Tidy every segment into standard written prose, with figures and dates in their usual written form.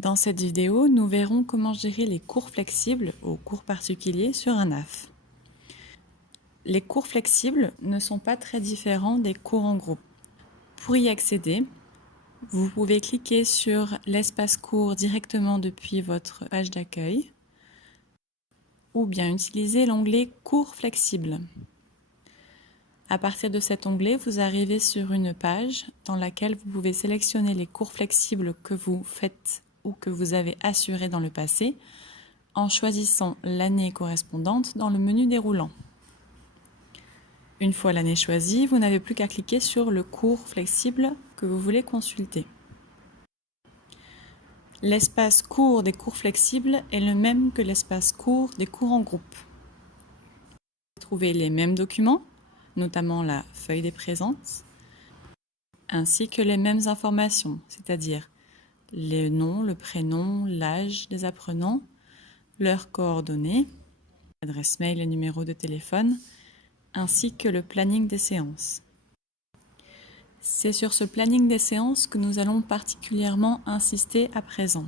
Dans cette vidéo, nous verrons comment gérer les cours flexibles aux cours particuliers sur un AF. Les cours flexibles ne sont pas très différents des cours en groupe. Pour y accéder, vous pouvez cliquer sur l'espace cours directement depuis votre page d'accueil ou bien utiliser l'onglet Cours flexibles. À partir de cet onglet, vous arrivez sur une page dans laquelle vous pouvez sélectionner les cours flexibles que vous faites ou que vous avez assurés dans le passé en choisissant l'année correspondante dans le menu déroulant. Une fois l'année choisie, vous n'avez plus qu'à cliquer sur le cours flexible que vous voulez consulter. L'espace cours des cours flexibles est le même que l'espace cours des cours en groupe. Vous trouvez les mêmes documents, notamment la feuille des présences, ainsi que les mêmes informations, c'est-à-dire le nom, le prénom, l'âge des apprenants, leurs coordonnées, adresse mail et numéro de téléphone, ainsi que le planning des séances. C'est sur ce planning des séances que nous allons particulièrement insister à présent.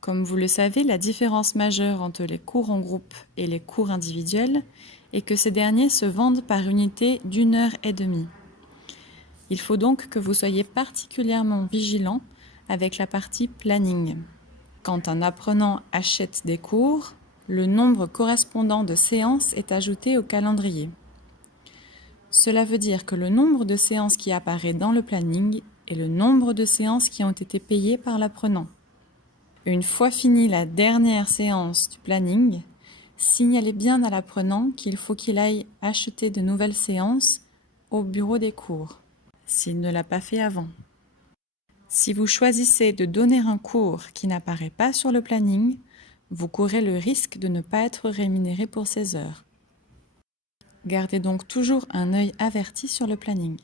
Comme vous le savez, la différence majeure entre les cours en groupe et les cours individuels est que ces derniers se vendent par unité d'1h30. Il faut donc que vous soyez particulièrement vigilant avec la partie planning. Quand un apprenant achète des cours, le nombre correspondant de séances est ajouté au calendrier. Cela veut dire que le nombre de séances qui apparaît dans le planning est le nombre de séances qui ont été payées par l'apprenant. Une fois finie la dernière séance du planning, signalez bien à l'apprenant qu'il faut qu'il aille acheter de nouvelles séances au bureau des cours, s'il ne l'a pas fait avant. Si vous choisissez de donner un cours qui n'apparaît pas sur le planning, vous courez le risque de ne pas être rémunéré pour ces heures. Gardez donc toujours un œil averti sur le planning.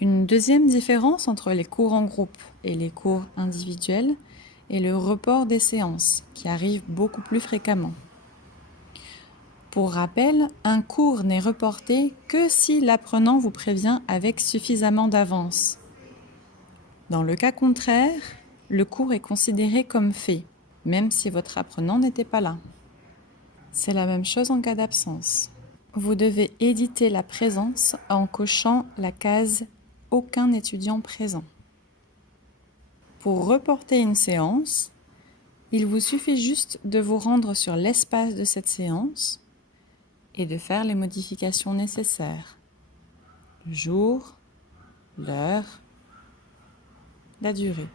Une deuxième différence entre les cours en groupe et les cours individuels est le report des séances, qui arrive beaucoup plus fréquemment. Pour rappel, un cours n'est reporté que si l'apprenant vous prévient avec suffisamment d'avance. Dans le cas contraire, le cours est considéré comme fait, même si votre apprenant n'était pas là. C'est la même chose en cas d'absence. Vous devez éditer la présence en cochant la case « Aucun étudiant présent ». Pour reporter une séance, il vous suffit juste de vous rendre sur l'espace de cette séance et de faire les modifications nécessaires. Le jour, l'heure, la durée.